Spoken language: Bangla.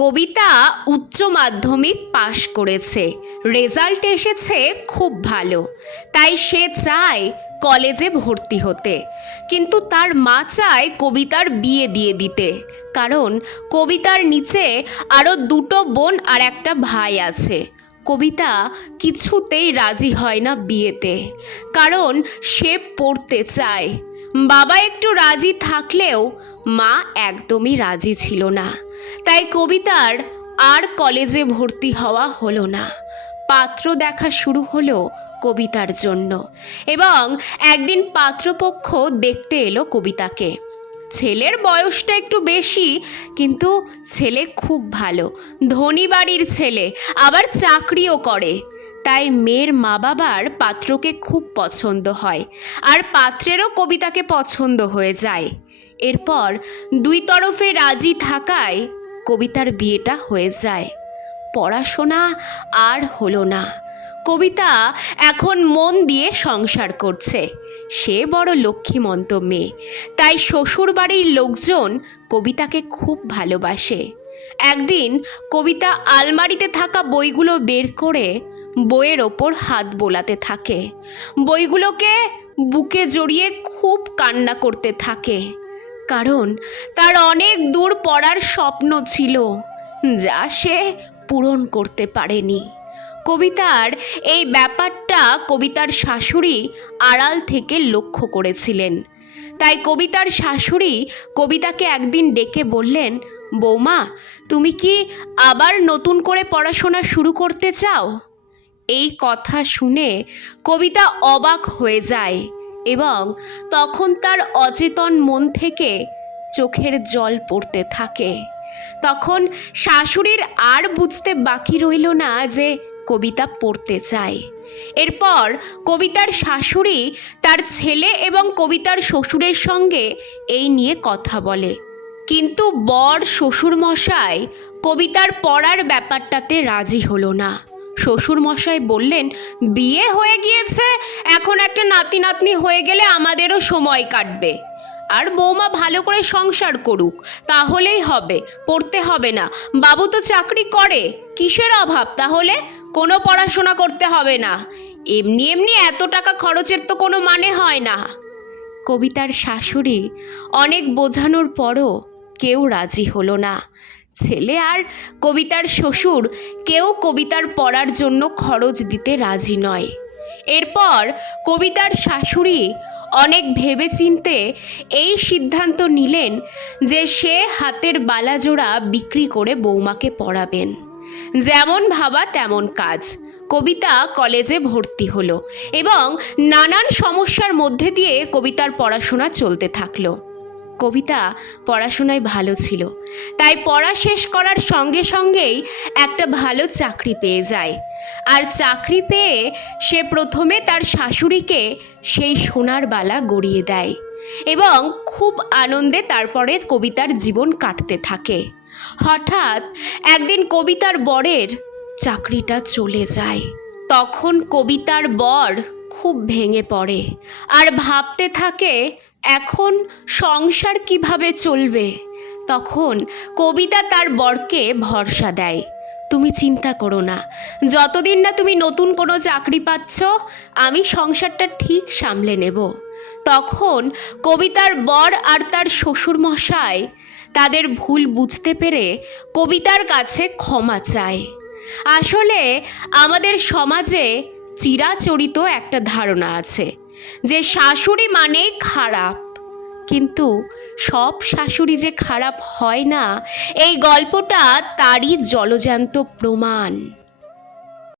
কবিতা উচ্চ মাধ্যমিক পাশ করেছে। রেজাল্ট এসেছে খুব ভালো। তাই সে চায় কলেজে ভর্তি হতে। কিন্তু তার মা চায় কবিতার বিয়ে দিয়ে দিতে। কারণ কবিতার নিচে আরও দুটো বোন আর একটা ভাই আছে। কবিতা কিছুতেই রাজি হয় না বিয়েতে। কারণ সে পড়তে চায়। বাবা একটু রাজি থাকলেও মা একদমই রাজি ছিল না। তাই কবিতার আর কলেজে ভর্তি হওয়া হলো না। পাত্র দেখা শুরু হলো কবিতার জন্য এবং একদিন পাত্রপক্ষ দেখতে এলো কবিতাকে। ছেলের বয়সটা একটু বেশি, কিন্তু ছেলে খুব ভালো। ধনী বাড়ির ছেলে, আবার চাকরিও করে। তাই মেয়ের মা বাবার পাত্রকে খুব পছন্দ হয় আর পাত্রেরও কবিতাকে পছন্দ হয়ে যায়। এরপর দুই তরফে রাজি থাকায় কবিতার বিয়েটা হয়ে যায়। পড়াশোনা আর হলো না। কবিতা এখন মন দিয়ে সংসার করছে। সে বড় লক্ষ্মীমন্ত মেয়ে। তাই শ্বশুরবাড়ির লোকজন কবিতাকে খুব ভালোবাসে। একদিন কবিতা আলমারিতে থাকা বইগুলো বের করে বইয়ের ওপর হাত বোলাতে থাকে। বইগুলোকে বুকে জড়িয়ে খুব কান্না করতে থাকে। কারণ তার অনেক দূর পড়ার স্বপ্ন ছিল, যা সে পূরণ করতে পারেনি। কবিতার এই ব্যাপারটা কবিতার শাশুড়ি আড়াল থেকে লক্ষ্য করেছিলেন। তাই কবিতার শাশুড়ি কবিতাকে একদিন ডেকে বললেন, বৌমা, তুমি কি আবার নতুন করে পড়াশোনা শুরু করতে চাও? এই কথা শুনে কবিতা অবাক হয়ে যায়। এবং তখন তার অচেতন মন থেকে চোখের জল পড়তে থাকে। তখন শাশুড়ির আর বুঝতে বাকি রইল না যে কবিতা পড়তে চায়। এরপর কবিতার শাশুড়ি তার ছেলে এবং কবিতার শ্বশুরের সঙ্গে এই নিয়ে কথা বলে। কিন্তু বর শ্বশুর মশাই কবিতার পড়ার ব্যাপারটাতে রাজি হলো না। শ্বশুর মশাই বললেন, বিয়ে হয়ে গিয়েছে, এখন একটা নাতি নাতনি হয়ে গেলে আমাদেরও সময় কাটবে। আর বৌমা ভালো করে সংসার করুক, তাহলেই হবে, পড়তে হবে না। বাবু তো চাকরি করে, কিসের অভাব তাহলে? কোনো পড়াশোনা করতে হবে না। এমনি এমনি এত টাকা খরচের তো কোনো মানে হয় না। কবিতার শাশুড়ি অনেক বোঝানোর পরও কেউ রাজি হলো না। ছেলে আর কবিতার শ্বশুর, কেউ কবিতার পড়ার জন্য খরচ দিতে রাজি নয়। এরপর কবিতার শাশুড়ি অনেক ভেবেচিন্তে এই সিদ্ধান্ত নিলেন যে সে হাতের বালাজোড়া বিক্রি করে বৌমাকে পড়াবেন। যেমন ভাবা তেমন কাজ। কবিতা কলেজে ভর্তি হলো এবং নানান সমস্যার মধ্যে দিয়ে কবিতার পড়াশোনা চলতে থাকল। কবিতা পড়াশোনায় ভালো ছিল। তাই পড়া শেষ করার সঙ্গে সঙ্গেই একটা ভালো চাকরি পেয়ে যায়। আর চাকরি পেয়ে সে প্রথমে তার শাশুড়িকে সেই সোনার বালা গড়িয়ে দেয় এবং খুব আনন্দে তারপরে কবিতার জীবন কাটতে থাকে। হঠাৎ একদিন কবিতার বরের চাকরিটা চলে যায়। তখন কবিতার বর খুব ভেঙে পড়ে আর ভাবতে থাকে এখন সংসার কীভাবে চলবে? তখন কবিতা তার বরকে ভরসা দেয়। তুমি চিন্তা করো না। যতদিন না তুমি নতুন কোনো চাকরি পাচ্ছ, আমি সংসারটা ঠিক সামলে নেব। তখন কবিতার বর আর তার শ্বশুর মশাই তাদের ভুল বুঝতে পেরে কবিতার কাছে ক্ষমা চায়। আসলে আমাদের সমাজে চিরাচরিত একটা ধারণা আছে। যে শাশুড়ি মানে খারাপ। কিন্তু সব শাশুড়ি যে খারাপ হয় না, এই গল্পটা তারই জলজান্ত প্রমাণ।